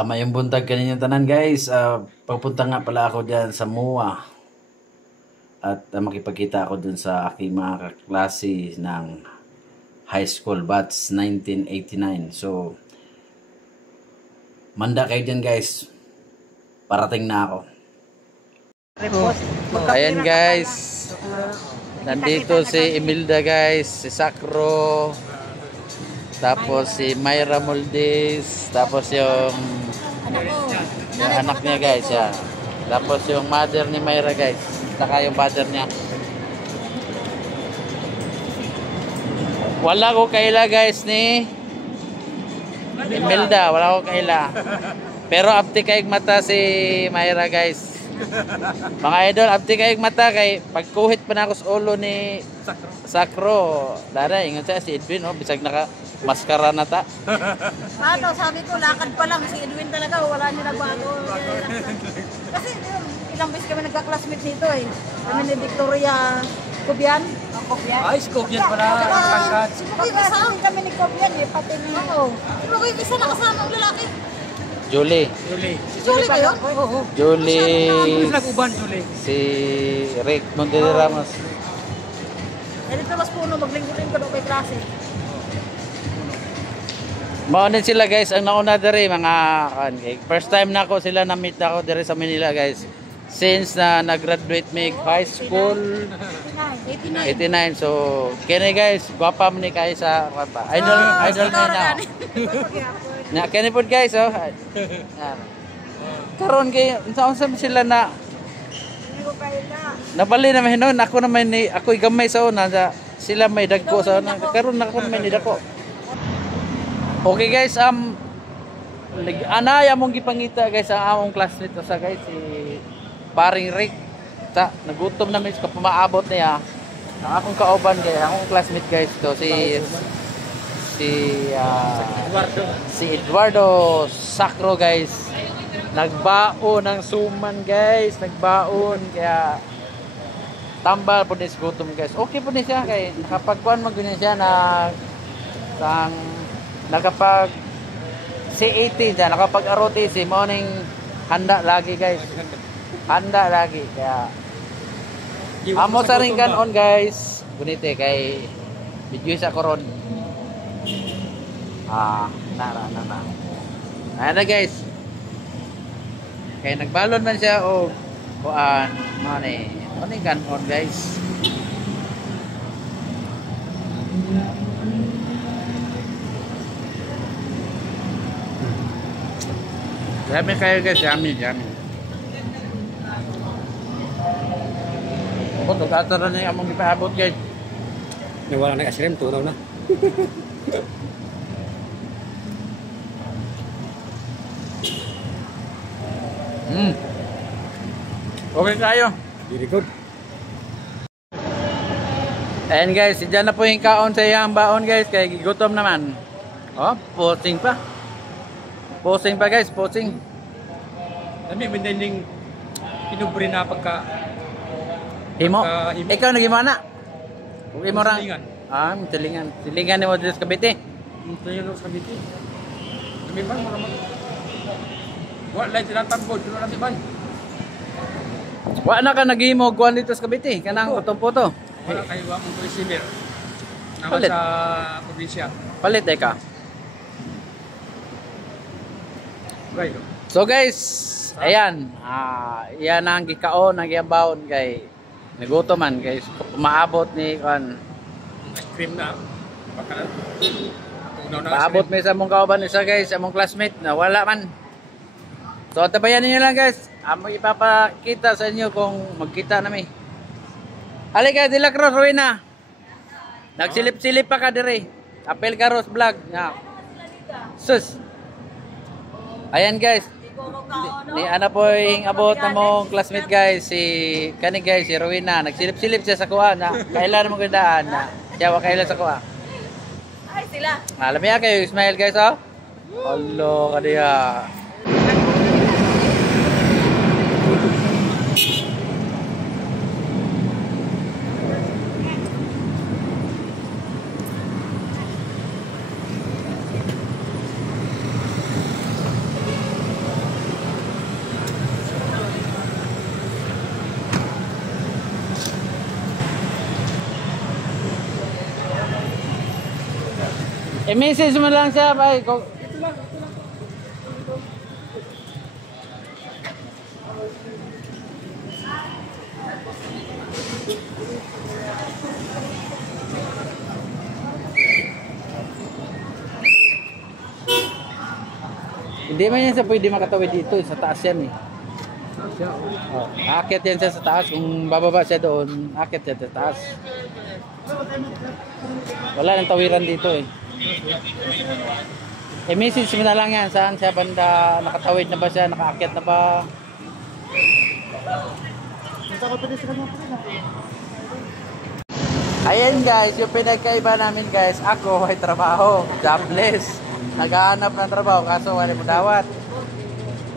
Mayong buntag kaninyong tanan guys. Papunta nga pala ako dyan sa MUA. At makipagkita ako dun sa aking mga kaklase ng high school batch 1989. So, manda kayo dyan guys. Parating na ako. Ayan guys. Nandito si Imelda guys. Si Sacro. Tapos si Myra Moldes. Tapos yung anak niya guys. Yan. Tapos yung mother ni Myra guys. Saka yung father niya. Wala ko kaila guys ni Imelda. Wala ko kaila. Pero abti kayong mata si Myra guys. Mga idol, abti kayong mata kay pagkuhit pa na ako sa ulo ni Sacro. Dara, ingon siya si Edwin, oh, bisag naka maskara na ta. Ano, sabi ko, lakad pa lang. Si Edwin talaga, wala niya nagbago. Kasi ilang beses kami nagka-classmate dito eh. Kami ni Victoria Cobian. Cobian? Ay, Cobian pala. Pangkat. Kasama kami ni Cobian eh, pati ni... Oo. Pero ko yung isa nakasama ang lalaki. Julie. Si Julie ba yun? Oo. Julie. Nag-uban, Julie. Si Rick Monte de Ramos. Eh, dito mas puno, maglinggo-linggo daw kay klase. Maunin sila guys, ang nauna diri mga first time na ako sila na-meet ako diri sa Manila guys. Since na nag-graduate mig high school 89. So, kini guys, gwapa man ni kay sa pa. Idol na. Na kini pod guys, oh. Karon kay unsa sila na nabali na hinon ako naman ni ako gamay sa una sila may dagko sa una karon ako naman ni dako. Okay guys, anay among gipangita guys ang among classmate sa guys si Paring Rick. Nagutom na mis kapag maabot niya. Ang akong kauban guys, akong classmate guys to si Eduardo Sacro guys. Nagbaon ng suman guys, nagbaon kaya tambal po dis gutom guys. Okay po ni siya kay nakapagkuan maggunan siya nakapag C80 dyan, nakapag ROTC morning handa lagi guys, handa lagi kaya amo sa ring kanon guys gunite kay video sa koron nara ayan na guys kay nagbalon man siya o kuan morning kanon guys. Yummy kayo guys, yummy. Ako, tugataran na yung among ipaabot guys. Wala na kasi rin, tunaw na. Okay kayo. Very good. Ayan guys, dyan na po yung kaon sa iyang baon guys, kaya gutom naman. Oh, posting pa. Posing pa guys, posing. Dami, mindiling pinubre na pagka... Himo? Ikaw nagimana? Okay mo rang? Silingan. Silingan. Silingan ni mo dito sa Cavite? Silingan sa Cavite. Dami ba, mga wala lang tinatambod, doon na si Ban. Wala na ka nag-himo kuhan dito sa Cavite? Kanang putong-puto? Wala kayo ba mong receiver? Naman Palit. sa probinsya. Palit ka. Right. So guys, ayan, yan ang gikaon, ang giyabaon kay nagutoman guys. Maabot ni kan. Ice cream na. Baka Maabot mi sa mong kauban isa guys, sa mong classmate na wala man. So tabayan niyo lang guys. Amo ipapakita sa inyo kung magkita na mi. Halika De La Cruz Ruina. Nagsilip-silip pa ka dire. Apel Caros vlog. Sus. Ayan guys. Ni ana po yung abot na mong classmate guys si kani guys si Rowena nagsilip-silip siya sa kuha na kailan mo gandaan na siya wa kailan sa kuha. Ay, sila. Alam niya kayo smile guys oh. Hello kadiya. I-message mo lang siya, bay. Hindi man yan siya pwede makatawid dito, sa taas yan eh. Oh, akit yan siya sa taas. Kung bababa siya doon, akit siya sa taas. Wala nang tawiran dito eh. I-message mo na lang yan. Saan siya banda? Nakatawid na ba siya? Nakaakyat na ba? Ayan guys, yung pinagkaiba namin guys. Ako ay trabaho, jobless. Naghahanap ng trabaho kaso wala mo dawat.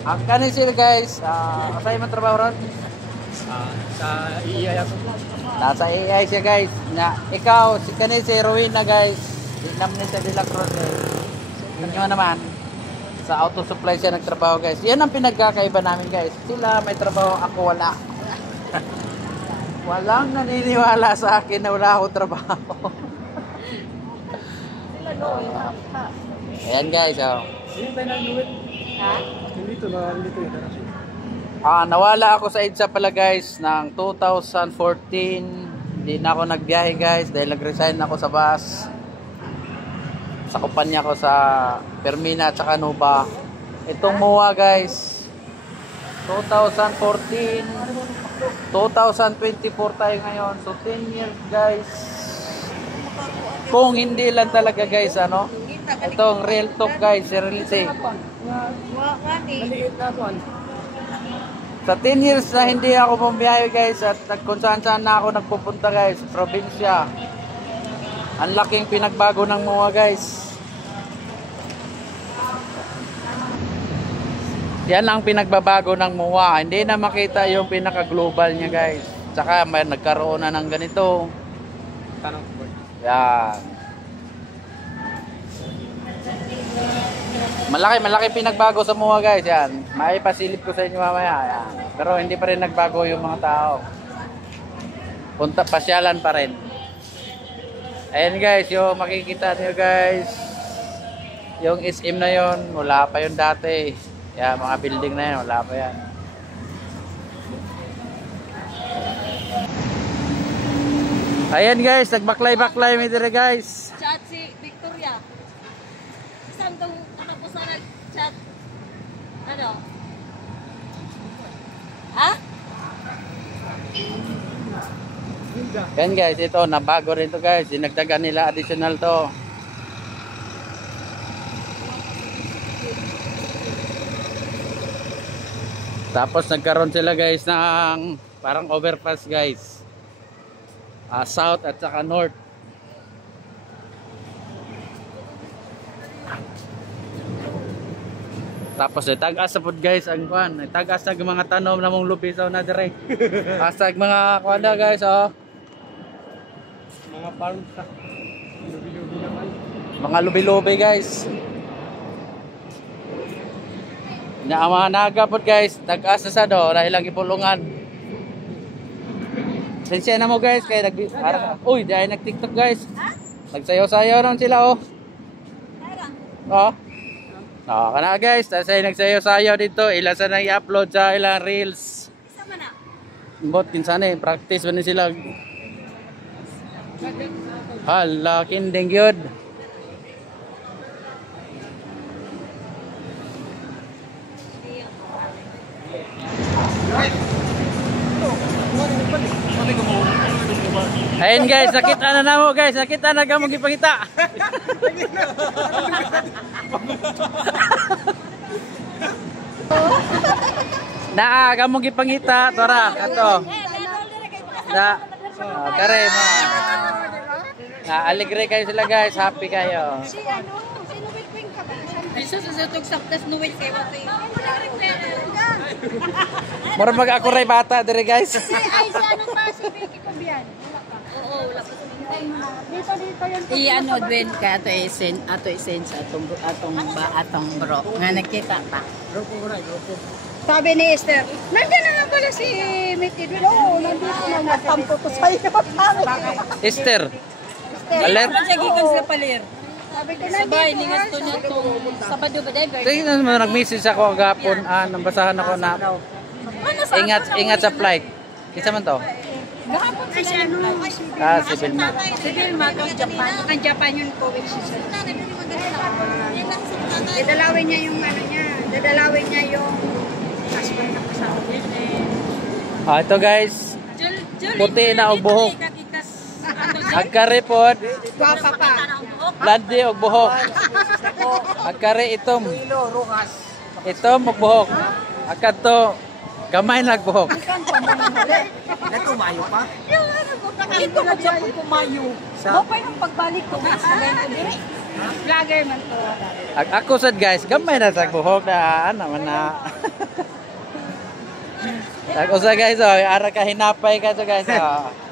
Ang kanin sila guys, asay mo trabaho ron? Sa EI ako. Nasa AI siya guys. Na, ikaw, si kanin si Rowena guys. Dinam ni sa Dilacron eh. Inyo naman. Sa auto supply siya nagtrabaho guys. Yan ang pinagkakaiba namin guys. Sila may trabaho, ako wala. Walang naniniwala sa akin na wala akong trabaho. Ayan guys, oh. Hindi tayo nag-uwit. Ha? Dito yun. Nawala ako sa EDSA pala guys ng 2014. Hindi na ako nagbiyahe guys dahil nag-resign ako sa bus. Sa kumpanya ko sa Permina at saka Nova. Itong MOA guys, 2014, 2024 tayo ngayon. So 10 years guys. Kung hindi lang talaga guys, ano? Itong real talk guys, real say. Sa 10 years na hindi ako bumiyahe guys at kung saan na ako nagpupunta guys, probinsya. Ang laking pinagbago ng MOA guys. Yan ang pinagbabago ng MOA. Hindi na makita yung pinaka-global niya guys. Tsaka may nagkaroon na ng ganito. Yan. Malaki pinagbago sa MOA guys, yan. Maipasilip ko sa inyo mamaya, yan. Pero hindi pa rin nagbago yung mga tao. Pasyalan pa rin. Ayan guys, yung makikita niyo guys, yung SM na yon, wala pa yun dati. Yan, mga building na yan, wala pa yan. Ayan guys, nagbaklay-baklay may dire guys. Chat si Victoria. Saan daw ako sa nag-chat? Ano? Ha? Yan guys, ito, nabago rin to guys. Dinagdagan nila additional to. Tapos nagkaroon sila guys ng parang overpass guys. South at saka north. Tapos tag-asa pod guys ang kuan. Tag-asa ng mga tanom na mong lupisaw na dire. Asag mga kuan na guys, oh. Mga farm sa lubi-lubi naman. Mga lubi-lubi guys. Na mga naga pod guys, tag-asa sa do na ilang ipulungan. Sensya na mo guys kay uy, dahil nag-TikTok guys. Nagsayaw-sayaw naman sila oh. Oh. Oh, kana guys, tasay nagsayaw-sayaw dito, ila sa nang i-upload sa ilang reels. Sama na. Bot kinsan eh, practice ba ni sila? Hala, kinding gyud. Ayun guys, nakita na mo guys, nakita na gamong ipangita. Na gamong ipangita, tora, ato. Na kare mo. Na aligre kayo sila guys, happy kayo. Si ano, sino Wing ka ba? Isa sa sutog saktas no Wing kay Wate. Mura mag ako ray bata dire guys. Si ay si ano pa si Vicky Kubian. Oo, wala pa. Dito yan. Ano din ka ato isen sa atong bro nga nakita ta. Sabi ni Esther, nandiyan na nga pala si Mickey Edwin. Oo, nandito na nagtampo ko sa iyo. Esther. Esther. Aler. Ano siya gikan sa palir? Sabay, lingas to niya itong Sabado ba dahil? Tingnan mo, nag-message ako agapon, nabasahan ako na ingat sa flight. Kisa man to? Gahapon sila yung flight. Si Vilma. Si Vilma, kang Japan. Kang Japan yung COVID season. Dadalawin niya yung ano niya. Dadalawin niya yung husband na kasama niya. Ito guys, puti na og buhok. Agkare pod. Guwapa pa. Blandi og buhok. Agkare itom. Itom og buhok. Agkato gamay na og buhok. Natumayo pa? Ito ka dyan po kumayo. Mopay ng pagbalik ko. Vlogger man to. Ako sad guys, gamay na sa buhok na man na. Ako sa guys, ara ka hinapay ka to guys.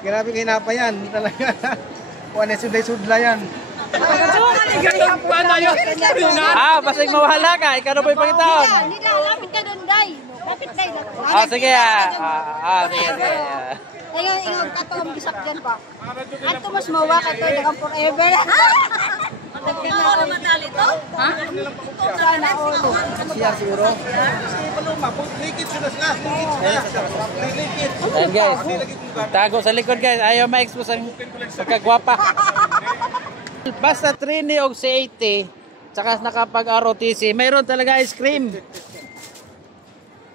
Grabe hinapay yan, talaga. Kuha sudlay-sudlay yan. Basig mawala ka, ikaw na po ipangitaon. Lapit ka doon, Day. Lapit, Day. Sige sige. Ngayon, ingog ka to, gisak dyan pa. Ato mas mawa ka to, dagang forever. Ano madali to? Ha? Sana all. Siya siguro. Si Paloma, likit sila sila. Likit. Ayan guys, tago sa likod guys, ayaw ma-expose ang pagkagwapa. Basta Trini og C80, tsaka nakapag-ROTC, mayroon talaga ice cream.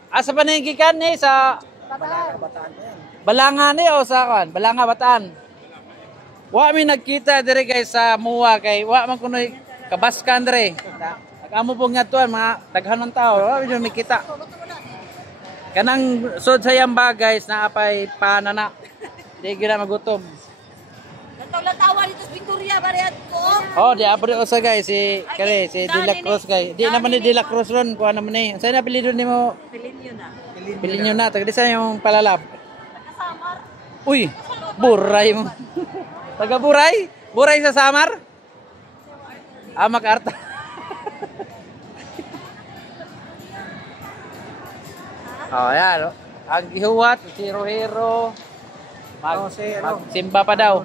Asa pa nanggikan ni sa Balanga ni o sa kan? Balanga Bataan. Wa mi nagkita dire guys sa Muwa kay wa man kunoy kabaskan dire. Nagamo po nga tuan mga daghanon tao, wa mi makita. Kanang sud sayang ba guys na apay panana. Di gina magutom. Lataw-latawa dito sa Victoria, bariyat ko. Oh, di abri sa guys si kare si De La Cruz guys. Di naman ni De La Cruz ron kuha naman ni. Unsa na apelyido nimo? Pilinyo na. Taga sa yung palalab. Samar. Uy, buray mo. Taga buray? Buray sa Samar? Makarta. Yan. Ang gihuwat, si Hero. Magsimba pa daw.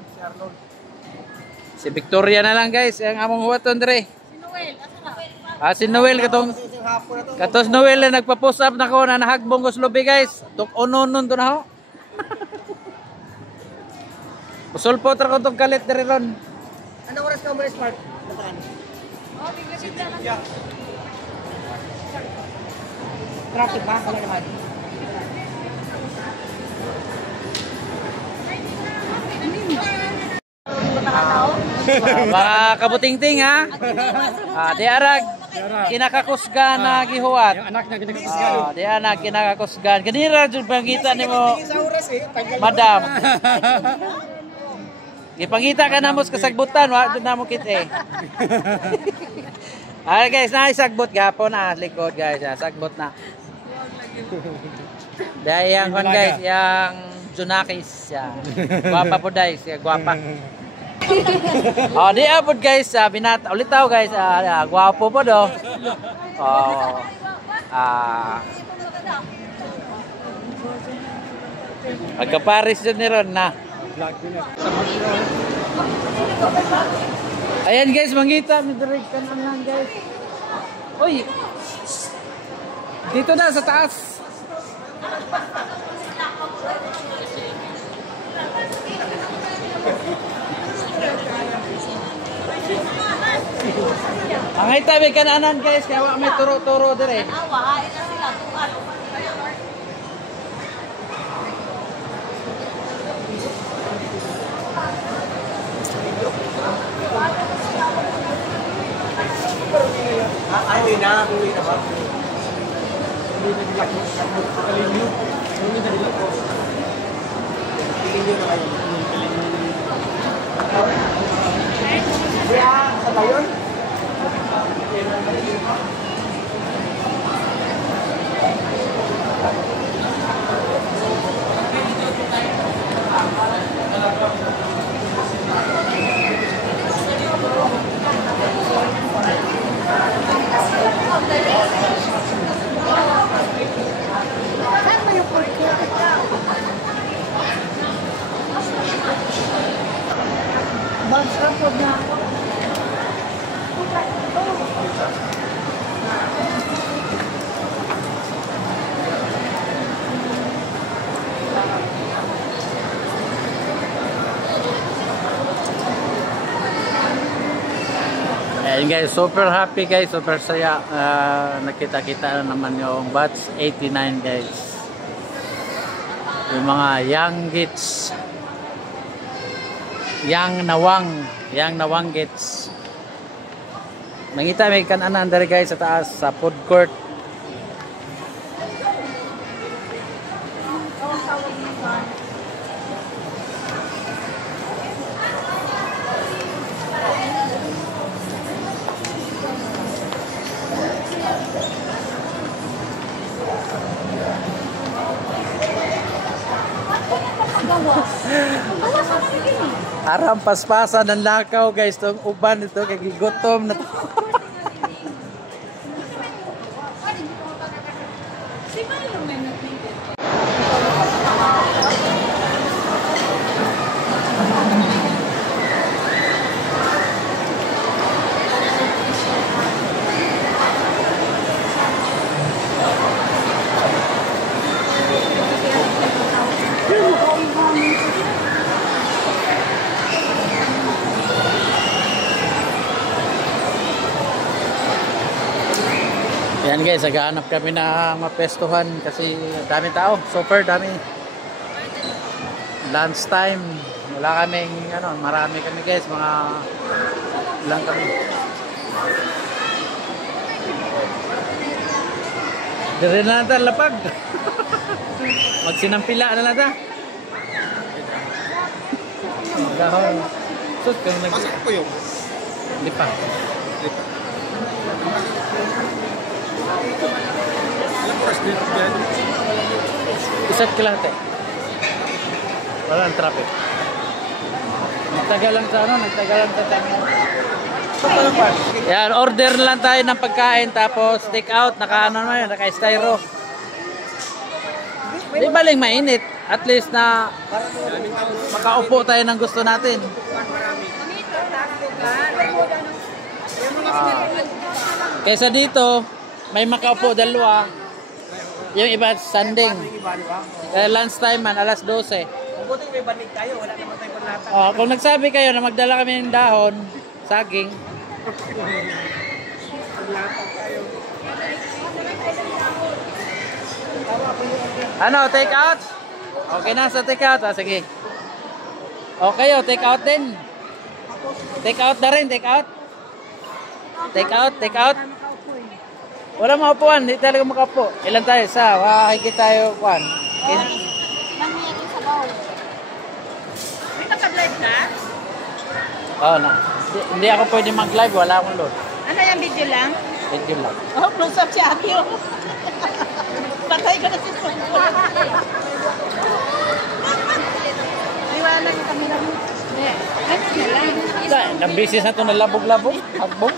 Si Victoria na lang guys, ang among huwaton dire. Si Noel, asa na? Si Noel katos Noel na nagpa-post up na ko na nahagbong ko slobi guys. Tuk unon to na ho. Usulpo tra ko tong kalit dire ron. Anong oras ka mo smart? Traffic ba? Wala naman. Mga kabutingting ha. Di arag kinakakusgan na gihuwat. Yung anak na ginagisgan. Di anak kinakakusgan. Ganira jud pangita nimo. Madam. Ipangita ka na mo sa kasagbutan, wa jud na mo kit eh. Ay guys, naisagbot gapon na likod guys, sagbot na. Dahil yang kon guys, yang Junakis siya. Guwapa po guys, guwapa. Di abot guys, binata ulit tao guys, guwapo po do. Pagka-Paris dyan ni Ron na. Ayan guys, mangita, may direct ka na lang guys. Uy! Dito na sa taas. Ang itabi kananan guys, kaya wala may turo-turo dire. Awa, ila sila. Hindi na ba? Sa tayon? Ayan guys, super happy guys, super saya. Nakita-kita na naman yung batch 89 guys. Yung mga young gits. Young nawang gits. Mangita may kananan dari guys sa taas sa food court. Aram paspasan ng lakaw guys, tong uban ito kay gigutom na to. Yan guys, naghahanap kami na mapestuhan kasi dami tao, super dami. Lunch time, wala kaming marami kami guys, mga ilang kami. Dire na natin lapag. Magsinampila na natin. Gahon. Sus, kung Pasok po yung lipa. Ilang oras din yan? Isa't kilate. Wala ang traffic. Nagtagal lang sa time. Yan, order lang tayo ng pagkain tapos take out, naka-styro. Di baling mainit. At least na makaupo tayo ng gusto natin. Kaysa dito, may makaupo dalawa. Yung iba sanding. Lunch time man, alas 12. Mabuti may banig tayo, wala naman tayo panlata. Kung nagsabi kayo na magdala kami ng dahon, saging. Ano, take out? Okay na sa take out. Sige. Okay, take out din. Take out na rin, take out. Take out. Wala maupuan, hindi talaga makaupo. Ilan tayo? Higit tayo, kuan. May naka-live na? Oo na. Hindi ako pwede mag-live, wala akong load. Ano yung video lang? Video lang. Oh, close up si Aki. Patay ka na si Sungkol. Liwanag yung kamera mo. Ano na lang? Nang-business na ito na labog-labog. Hagbong.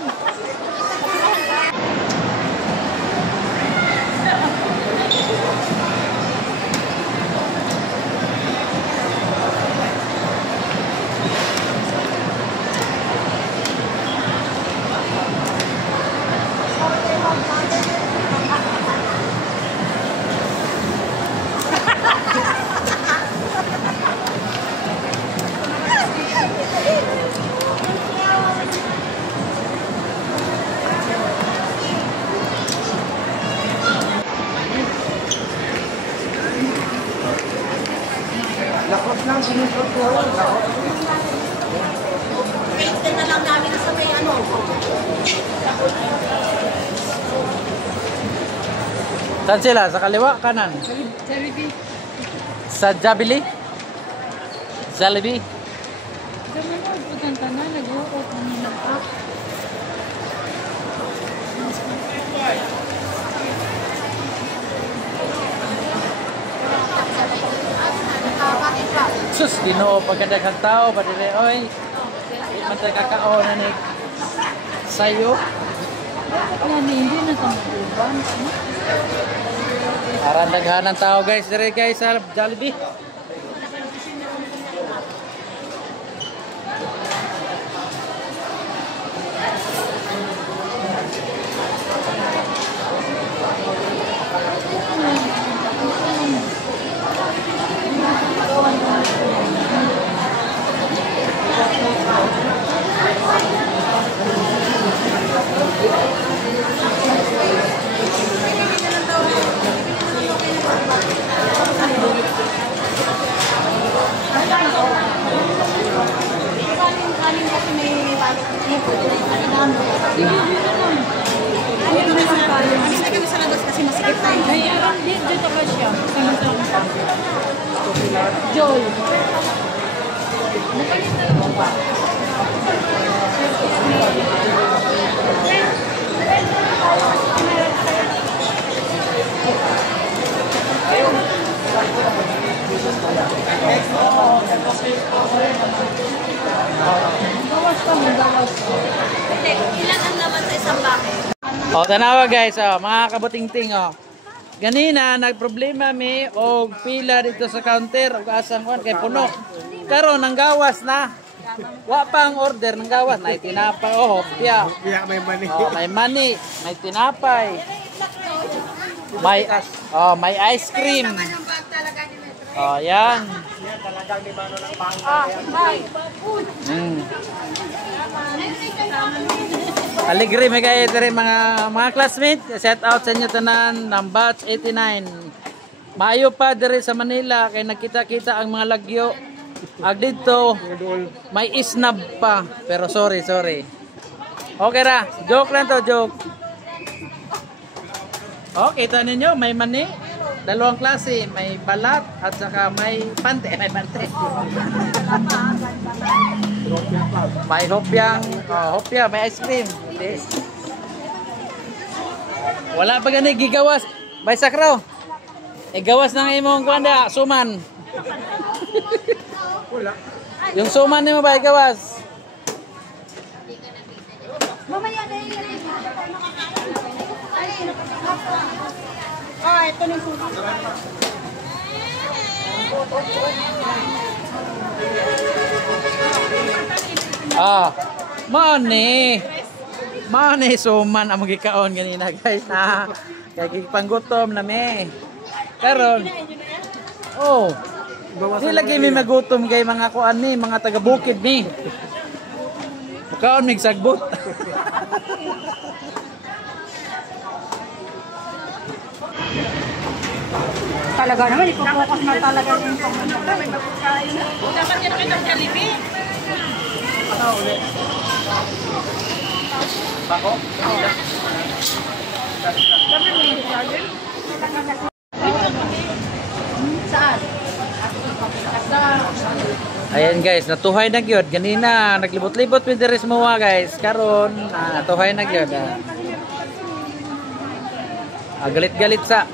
Lakot lang, sinusot ko. Paintin na lang namin sa may ano. Saan sila? Sa kaliwa? Kanan? Jollibee. Sa Jabili? Jollibee? Dami mo, pagkanta na, nag-uot na nila. Sus, Ginoo pagkadaghang tao, padire oy. Man ta kakao na ni sayo. Hindi na ito mag-uban. Aran daghanan tao guys, dire guys sa Jollibee. Alis na kami sa labas kasi masikip tayo. Dito ka siya. Joel. Ilan ang laman sa isang bakit? O, tanawa guys, mga kabuting-ting, ganina, nagproblema mi o pila dito sa counter, o asang kwan, kay puno. Karon nang gawas na. Wa pa ang order ng gawas. May tinapay, hopya. May mani. May mani, may tinapay. May ice cream. Yan. Aligri may kayo ito rin mga classmates. Set out sa inyo tanan ng batch 89. Maayo pa diri sa Manila kay nakita-kita ang mga lagyo. Ag dito may isnab pa. Pero sorry. Okay ra. Joke lang to, joke. Okay, kita ninyo may mani. Dalawang klase, may balat at saka may pante. May hopya, may ice cream. Hindi. Wala pa gani gigawas. Bay sakraw. Gawas ng imong kuanda, suman. Yung suman nimo ba gawas? Mamaya na yun. Ito na yung suman. Mane suman ang magikaon ganina guys ha. Kay panggutom na me. Karon. Di lagi mi magutom kay mga kuan ni, mga taga-bukid ni. Mukaon mig sagbot. Talaga naman, ipopokus na talaga yung pangmunakay. Dapat yan kita Jollibee. Bako? Saan? Ayan guys, natuhay na gyud. Ganina naglibot-libot mi diri sa mga guys. Karon natuhay na gyud. Galit-galit sa.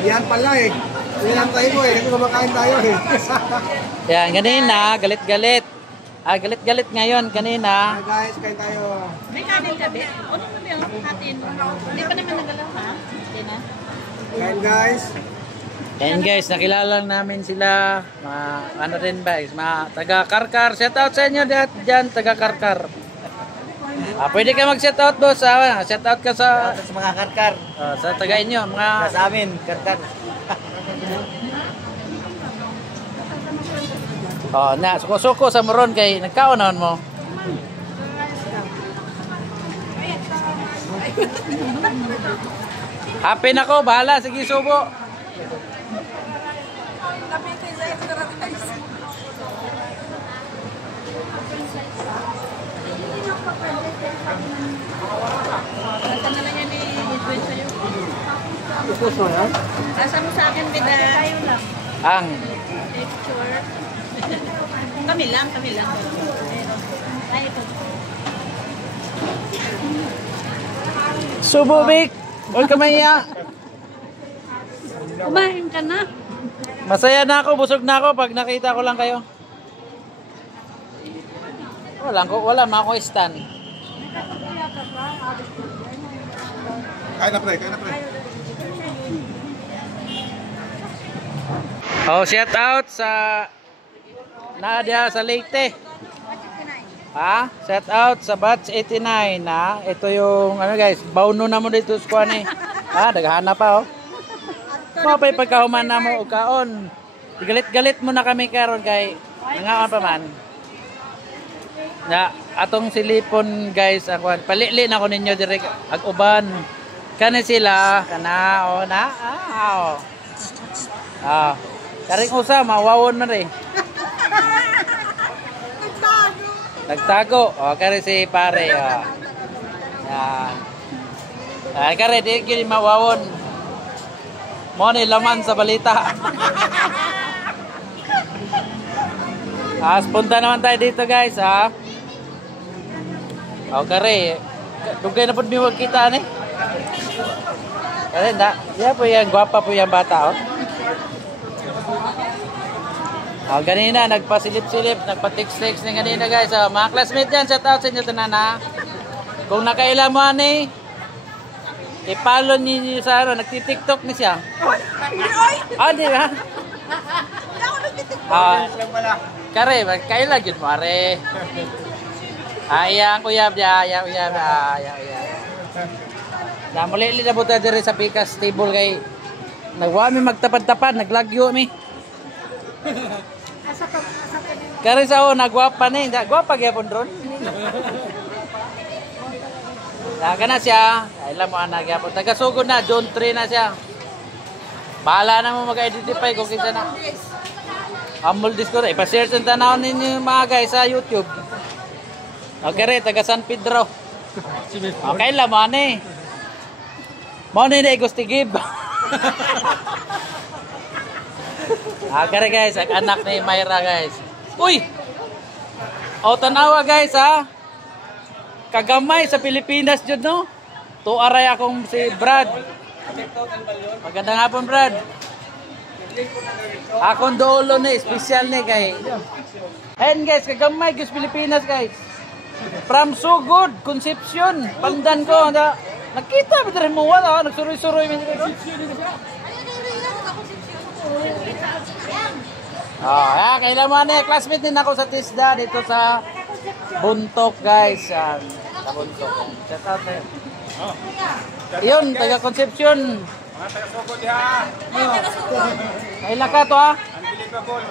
Yan pala eh. Yan tayo mo eh. Kasi kumakain tayo eh. Yan, ganina, galit-galit. Galit-galit ngayon, kanina. Hi guys, kain tayo. May kanin ka, Bit? Ano na ba yung kanin? Hindi pa naman nagalaw, ha? Hindi na. Kain guys. Ayan guys, nakilala namin sila. Ano rin ba, mga taga-Karkar. Shout out sa inyo dyan, taga-Karkar. Pwede ka mag-shout out boss. Shout out ka sa mga Karkar. sa taga inyo, mga Sa amin, Karkar. suko-suko sa moron kay nagkaonon mo. Happy na ko, bahala, sige subo. Saan na lang yan i-tweet sa'yo? Ipos mo yan? Sasa mo sa akin, Bida. Tayo lang. Ang Picture. Kami lang. Ay, ito. subo big. Huwag ka mahiya. Kumain ka na. Masaya na ako, busog na ako pag nakita ko lang kayo. Wala ma ako stand. Kain na pre, kain na pre. Shout out sa Nadia sa Leyte. Shout out sa batch 89 na. Ito yung guys, bauno na mo dito sa kuan eh. Daghana pa Mapay pagkahuman na mo og kaon. Galit-galit mo na kami karon kay nangaon pa man. Na atong silipon guys, ang kuan palili na ko ninyo dire ag uban. Kani sila, kana, na, karing usa, mawawon na rin. Nagtago. Kari si pare, Yan. Kari, di gini mawawon. Mo ni laman sa balita. Punta naman tayo dito guys, kari. Dugay na po miwag kita, Kari, yan po yan, gwapa po yung bata, ganina, nagpasilip-silip, nagpa-text-text na ganina guys. Mga classmate yan, shout out sa inyo tanana. Kung nakailan mo i-follow ninyo sa nagti-tiktok ni siya. Di ba? Kare, kailan yun mo, are. Ayan, uyab. Muli na po tayo diri sa Pikas table kay nagwami magtapad-tapad, naglagyo mi. Kari sa nagwapa ni, gwapa gyapon ron. Kana siya, alam mo gyapon. Tagasugod na, John 3 na siya. Bahala na mo mag-identify kung kinsa na. Humble Discord, ipa-share sa tanaw ninyo mga guys sa YouTube. Okay, taga San Pedro. Okay lang mo Mo ni gusto gib. Kare guys, ang anak ni Mayra guys. Uy! Tanawa guys Kagamay sa Pilipinas jud no. Tuaray akong si Brad. Magandang hapon Brad. Akong dolo ni special ni kay. Ayan guys, kagamay guys Pilipinas guys. From Sugod, Concepcion, Pandan ko. Nakita ba rin mo wala, nagsuroy-suroy man dito. Kailan mo classmate din ako sa TISDA dito sa Buntok guys. Sa Buntok. Shout out na yun. Yun, taga Concepcion. Mga taga-sugod diha. Kailan ka to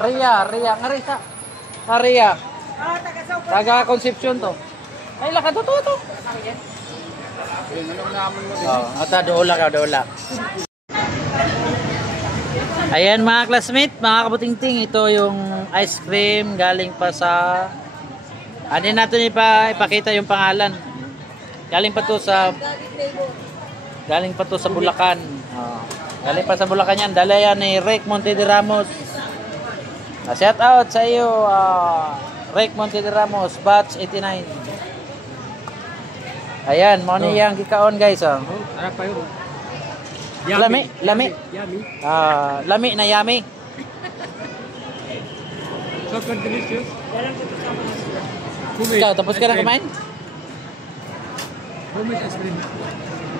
Ria. Nga Ria. Taga Concepcion to. Kailan ka to. Dola. Ayan mga classmate, mga kabutingting, ito yung ice cream galing pa sa natin ipakita yung pangalan. Galing pa to sa Bulacan. Galing pa sa Bulacan yan. Dala yan ni Rick Monte de Ramos. Shout out sa iyo Rick Monte de Ramos, batch 89. Ayan, mo ni yang gikaon guys. Sarap pa yun. Lami. Yummy. Lami na yummy. So delicious. Ikaw, tapos ka na kumain? Homemade ice cream.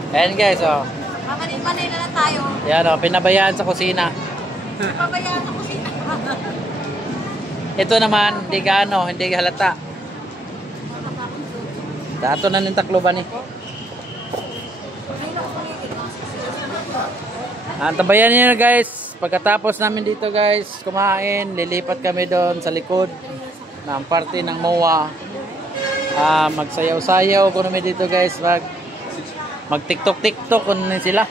Ayan guys, Manila na tayo. Ayan pinabayaan sa kusina. Pabayaan sa kusina. Ito naman, hindi halata. Dato na ng takloban Tabayan niyo guys. Pagkatapos namin dito guys kumain, lilipat kami doon sa likod ng parte ng MOA. Magsayaw-sayaw kung namin dito guys. Mag TikTok kung sila.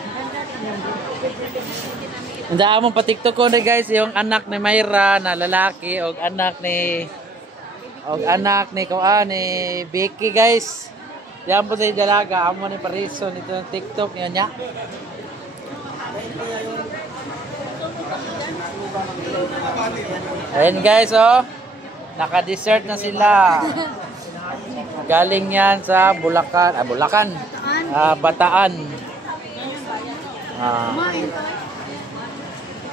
Hindi among pa TikTok ko na guys yung anak ni Mayra na lalaki o anak ni Becky guys. Diyan po sa dalaga amo ni Parison ito ng TikTok niya. Ayan guys naka-dessert na sila. Galing yan sa Bataan.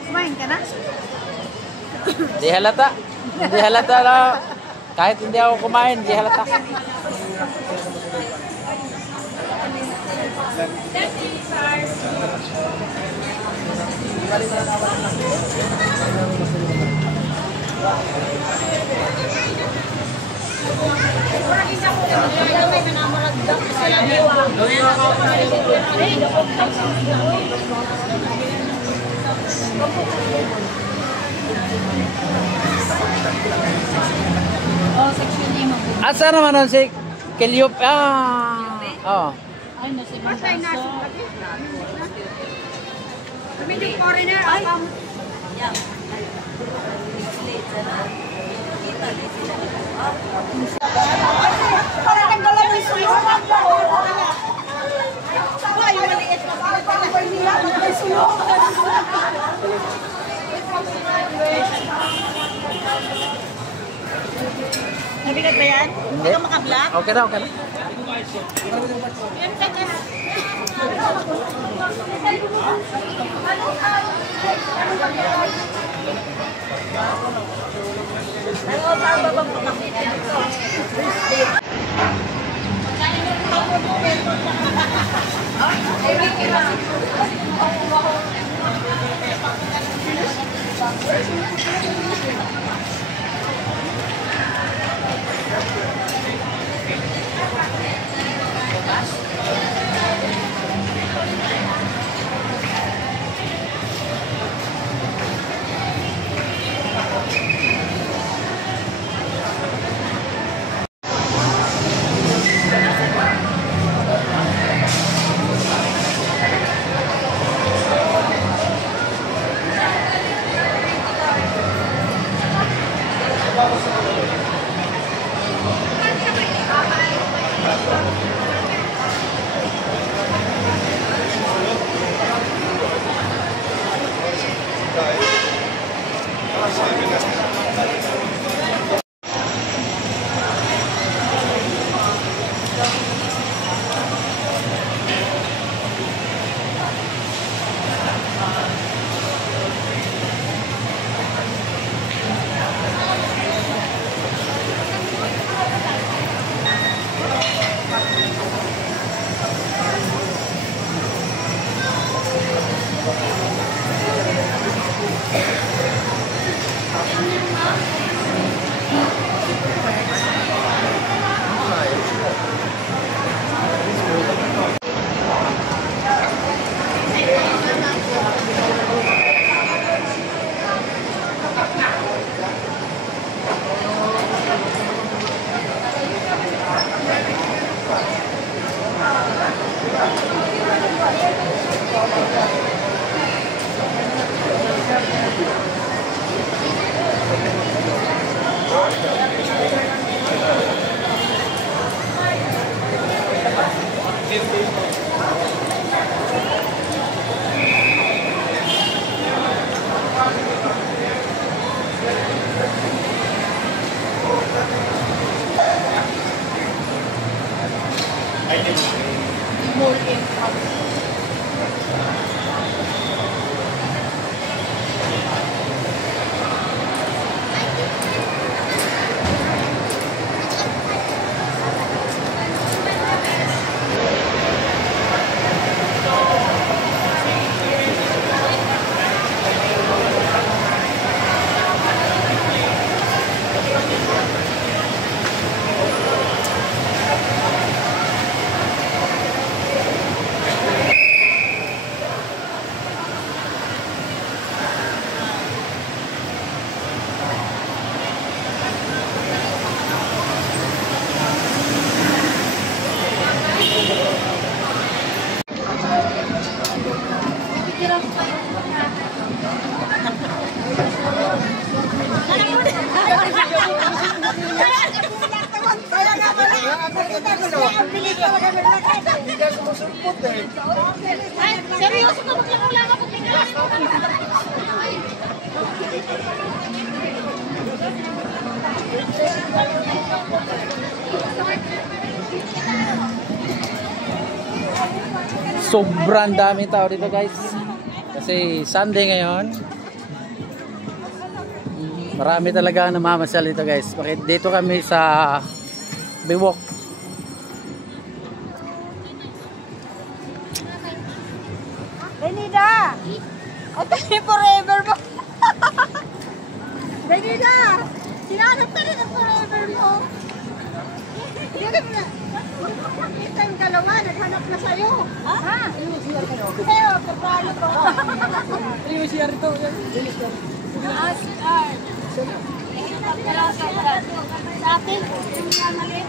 Kumain ka na? Di halata na. Kahit hindi ako kumain, di halata. Section name mo. Asa naman si Kelyop? Ay, nasa ibang baso. Kami yung foreigner. Ay! Parang nagdala ng sulungan pa. Ay, maliit na parang may sulungan. Nabigat ba yan? Hindi ka makablak? Okay na, okay na. Seryoso ka, maglang-ulang ako. Sobrang daming tao dito guys. Kasi Sunday ngayon. Marami talaga ang namamasyal dito guys. Bakit dito kami sa Biwok. Benida! Ito yung forever mo. Benida! Sinanap ka rin ang forever mo. Hindi ka na. Kita yung dalawa, naghanap na sa'yo. Ha? Pero, pagkalo ko. Yung siya rito. Sa atin, yung mali.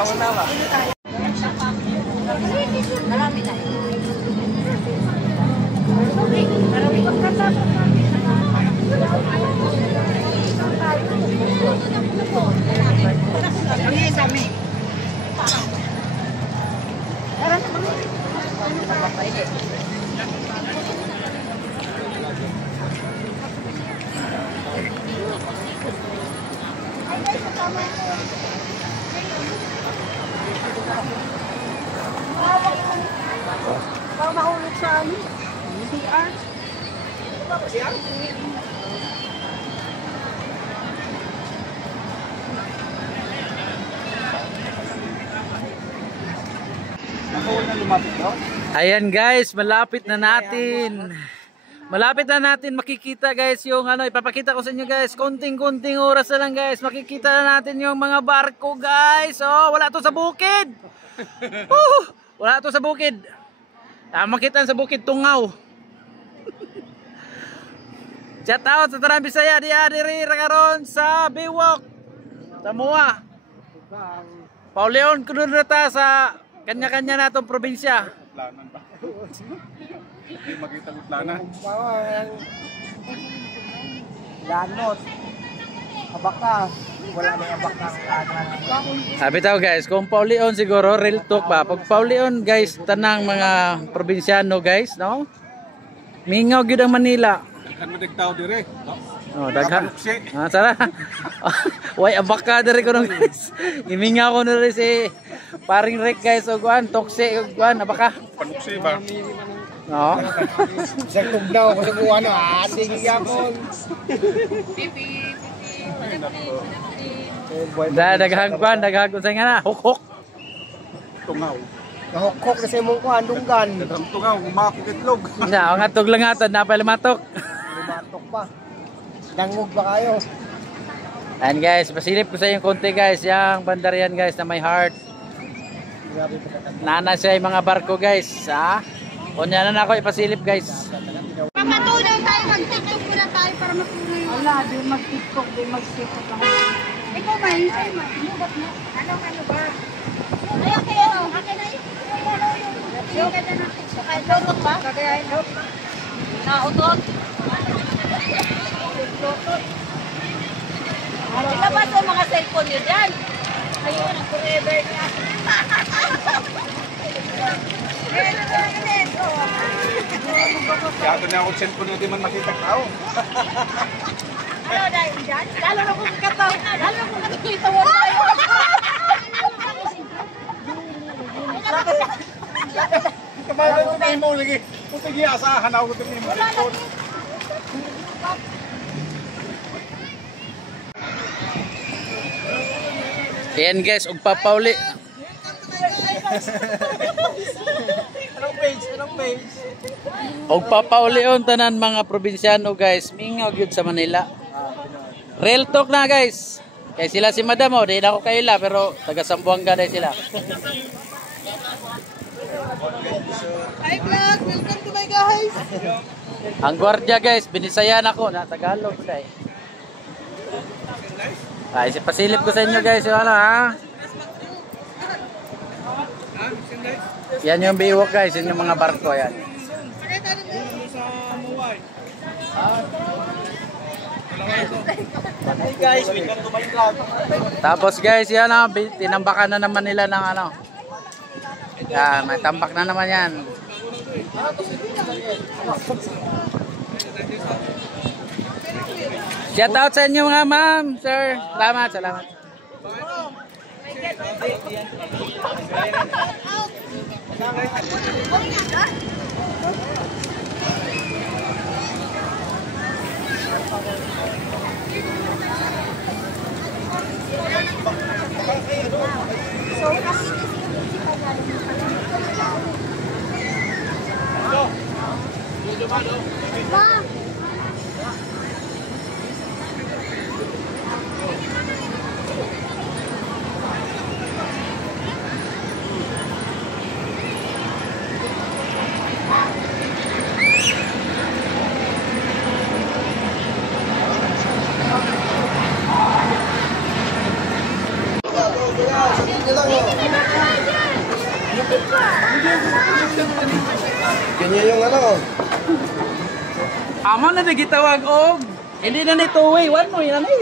Kawan na ba? Marami na. Kami. Para mahulog sa amin. CR. CR? Ayan guys, malapit na natin. Malapit na natin makikita guys yung ano, ipapakita ko sa inyo guys. Konting-konting oras na lang guys. Makikita na natin yung mga barko guys. Oh, wala to sa bukid. Wala to sa bukid. Makita sa bukid Tungaw. Shout out sa Tarang Bisaya di adiri karon sa Biwok. Samoa. Pauleon kuno na ta sa kanya-kanya natong probinsya. Planan ba? Hindi makita ko planan. Lanot. Abaka. Wala nang abaka. Sabi tao guys, kung Pauleon siguro real talk ba. Pag Pauleon guys, tanang mga probinsyano guys, no? Mingaw gyud ang Manila. Kan madigtaw dire. Oh, daghan. Sara. Way abaka dire ko guys. Imingaw ko na rin si paring Rick guys o guan, toksi o guan, abaka. Panuksi ba? No. Sa tugnaw ko sa buwan ating yapon. Daghang guan, daghang sa nga na, huk-huk. Tungaw. Nahukok na sa imong kuan dunggan. Daghang tungaw, umakok itlog. Na, ang atog lang ato na pala matok. Matok pa. Dangog ba kayo? And guys, pasilip ko sa inyo konti guys, yung bandarian guys na may heart. Nana siya yung mga barko guys, ha? Kunya na ako ipasilip guys. Papatunaw tayo, mag-tiktok muna tayo para mapunoy. Wala, di mag-tiktok, di mag-tiktok lang. Ikaw ba yun? Inubat mo? Ano ba? Ay, okay, okay na yun. Yung ganda na. Kahit lotot ba? Kagayahin mo. Nautot. Lotot. Ilabas ang mga cellphone nyo dyan. Ayun, ang forever niya. Kaya na ako cellphone na di man makita tao. Ano dahil dyan? Lalo na kung kataw. Lalo na kung nakikita mo tayo. Kamay ko na mo lagi. Putigi asahan ako din mo cellphone. Ayan guys, og papauli. Anong page? Anong page? Og papaulion tanan mga probinsyano guys, mingaw gyud sa Manila. Real talk na guys. Kay sila si Madam oh, di na ako kaila pero taga Sambuanga dai sila. Hi vlog, welcome to my guys. Ang gwardiya guys, binisayan ako na Tagalog dai. Ay, pasilip ko sa inyo guys, yung ano ha. Yan yung Biwok guys, yun yung mga barko yan. Hey guys, welcome to my vlog. Tapos guys, yan ha, tinambakan na naman nila ng ano. Yan, may tambak na naman yan. Shout out sa inyo mga ma'am, sir. Salamat, salamat. Ganyan yung ano. Amo na nagitawag og. Hindi na ni two-way, one way na ni.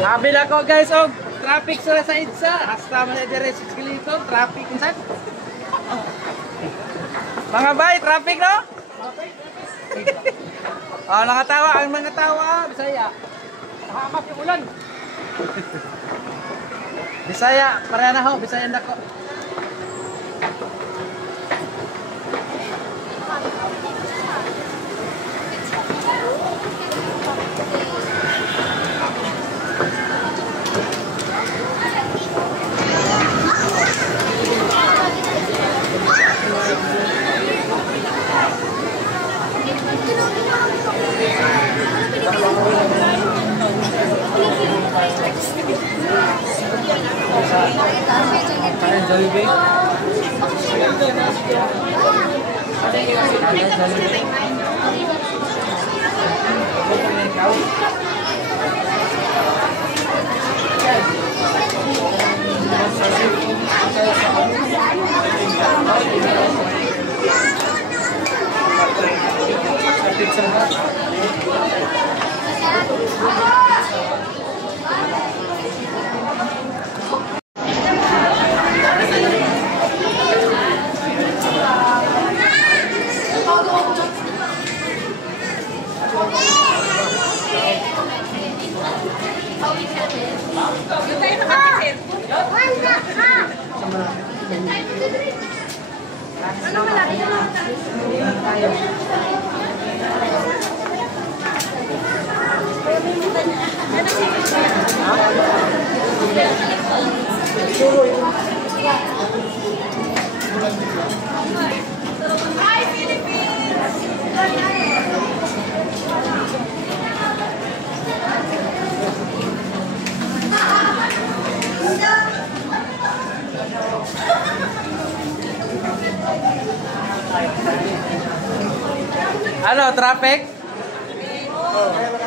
Sabi na ko guys, og traffic sa EDSA. Hasta man na dire 6 kilito, traffic unsan? Mga bay, traffic no? Oh, nakatawa ang mga tawa, Bisaya. Hamak yung ulan. Bisaya, pareha na ho, Bisaya na ko. Jollibee. Ano, traffic?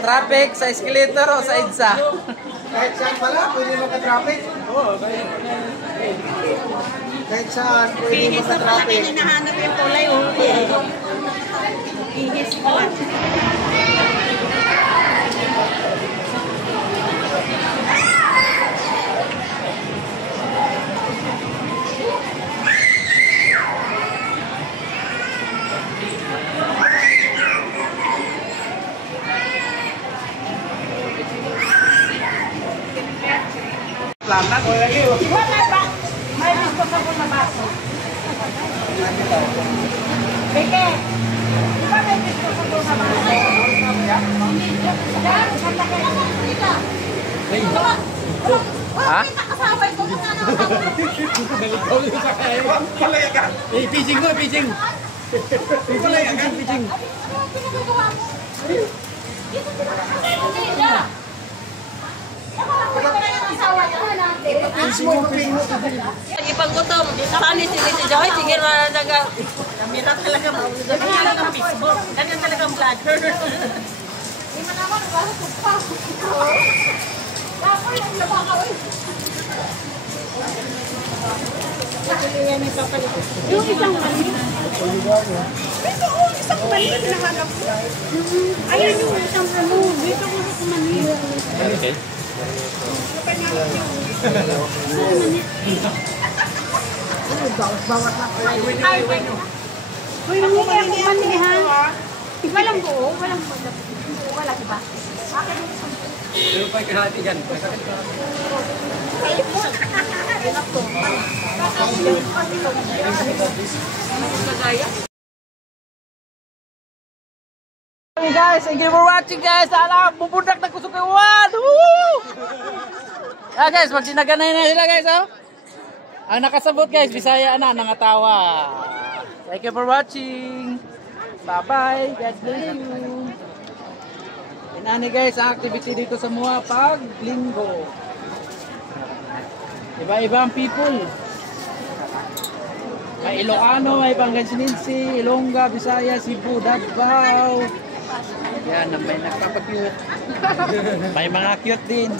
Traffic sa escalator o sa EDSA? Kahit saan pala, pwede maka-traffic. Kahit saan, pwede Bihis na pala maka-traffic. hinahanap yung tulay. Bihis pala. Lamat ko lagi. Wala ba? May gusto sa ko na baso. Beke. Diba may gusto sa ko na baso? Ha? Nakasabay ko kung ano. Palaya ka. Fishing ko, fishing. Palaya ka. Fishing. Ano pinagagawa mo? Dito sila nakasabay. Ipaggutom. Saan si Joy? Sige na naga. Namira talaga mo. Namira ng Facebook. Ganyan talaga ang vlogger. Hindi mo naman, nagbalas ko pa. Ako yung nabakawin. Yan yung papalit. Yung isang mali. Ito, isang mali. Pinahanap ko. Ayun yung isang ano. Dito ko sa mali. Okay. Bawat na. Ay, wait. Uy, nangyay ako mali ha. Walang buo. Walang buo. Wala, diba? Pero pa kinahati dyan. Hey guys, thank you for watching guys. Sana bubudak na kusukawan. Woo! Ah guys, pag dinaganay na sila guys, oh. Ang nakasabot guys, Bisaya na nangatawa. Thank you for watching. Bye-bye. God bless you. Inani guys, ang activity dito sa Mua pag linggo. Iba-ibang people. May Ilocano, may Pangasinense, Ilongga, Bisaya, Cebu, Davao, Yan, may nagpapag-cute. May mga cute din.